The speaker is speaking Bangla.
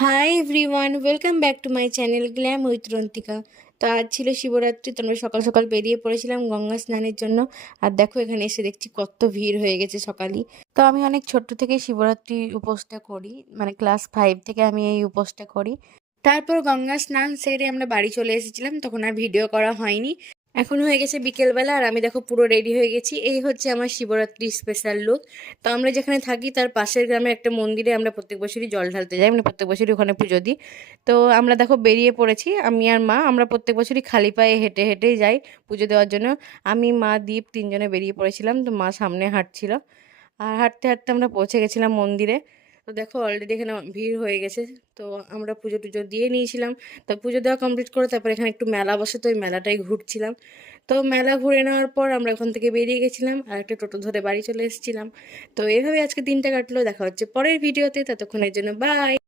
High everyone, welcome back to my channel glam with Rantika. তো আজ ছিল শিবরাত্রি, তো আমরা সকাল সকাল বেরিয়ে পড়েছিলাম গঙ্গা স্নানের জন্য। আর দেখো এখানে এসে দেখছি কত ভিড় হয়ে গেছে সকালই। তো আমি অনেক ছোট্ট থেকে শিবরাত্রি উপোসটা করি, মানে ক্লাস 5 থেকে আমি এই উপোসটা করি। তারপর গঙ্গা স্নান সেরে আমরা বাড়ি চলে এসেছিলাম, তখন আর ভিডিও করা হয়নি। এখন হয়ে গেছে বিকেলবেলা আর আমি দেখো পুরো রেডি হয়ে গেছি। এই হচ্ছে আমার শিবরাত্রি স্পেশাল লুক। তো আমরা যেখানে থাকি তার পাশের গ্রামের একটা মন্দিরে আমরা প্রত্যেক বছরই জল ঢালতে যাই, মানে প্রত্যেক বছরই ওখানে পুজো দিই। তো আমরা দেখো বেরিয়ে পড়েছি, আমি আর মা। আমরা প্রত্যেক বছরই খালি পায়ে হেঁটে হেঁটেই যাই পুজো দেওয়ার জন্য। আমি, মা, দীপ তিনজনে বেরিয়ে পড়েছিলাম, তো মা সামনে হাঁটছিল। আর হাঁটতে হাঁটতে আমরা পৌঁছে গেছিলাম মন্দিরে। তো দেখো অলরেডি এখানে ভিড় হয়ে গেছে। তো আমরা পুজো টুজো দিয়ে নিয়েছিলাম। তো পুজো দেওয়া কমপ্লিট করে তারপর এখানে একটু মেলা বসে, তো ওই মেলাটাই ঘুরছিলাম। তো মেলা ঘুরে নেওয়ার পর আমরা ওখান থেকে বেরিয়ে গেছিলাম আর একটা টোটো ধরে বাড়ি চলে এসেছিলাম। তো এইভাবে আজকে দিনটা কাটলো। দেখা হচ্ছে পরের ভিডিওতে, ততক্ষণের জন্য বাই।